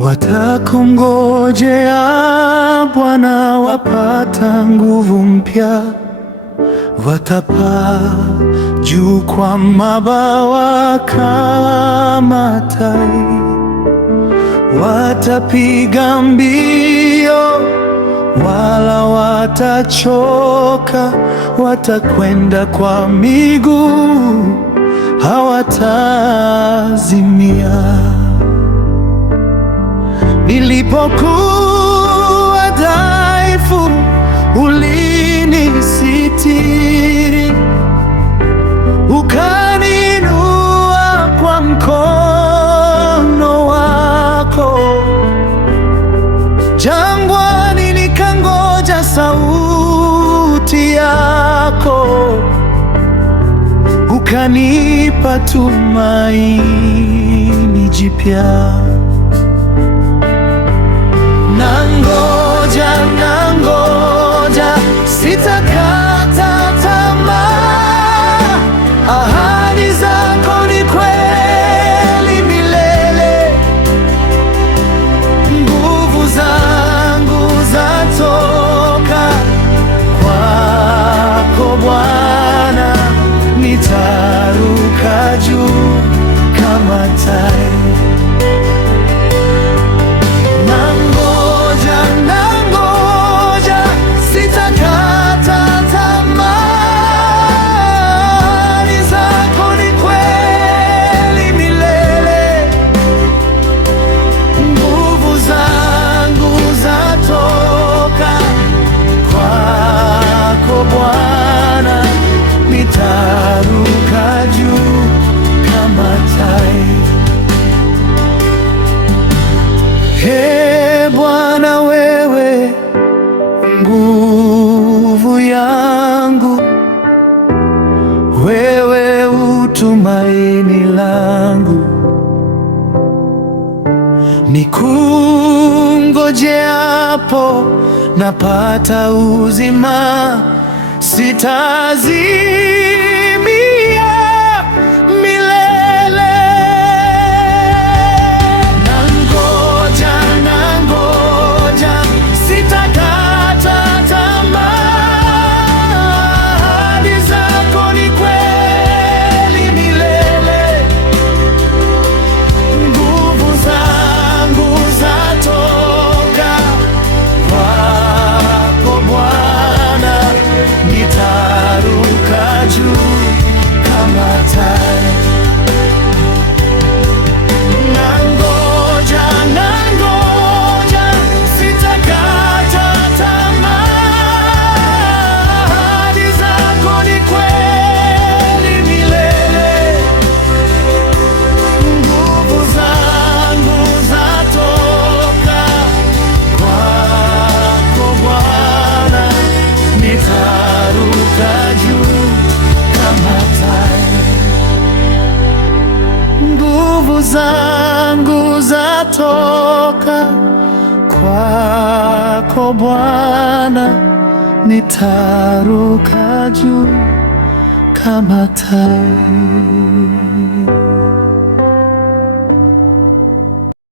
Watakumngojea Bwana wapata nguvu mpya, watapaa juu kwa mabawa kama tai. Watapiga mbio wala watachoka, watakwenda kwa miguu hawatazimia. Nilipokuwa dhaifu ulinisitiri, ukaniinua kwa mkono wako. Jangwani nikangoja sauti yako, ukanipa tumaini jipya. Nangoja, sitakata tamaa. Ahadi zako ni kweli milele. Nguvu zangu zatoka kwako Bwana, nitaruka juu kama tai. Bwana, nitaruka juu kama tai. Ee Bwana, wewe nguvu yangu, wewe utumaini langu. Nikungojeapo napata uzima, sitazimia milele. Nangoja, sitakata tamaa. Ahadi zako ni kweli milele. Nguvu zangu zatoka kwako Bwana, nitaruka juu kama tai. Nangoja, sitakata tamaa. Ahadi zako ni kweli milele. Nguvu zangu zatoka kwako Bwana, nitaruka juu kama tai. Nguvu zangu zatoka kwako Bwana, nitaruka juu kama tai.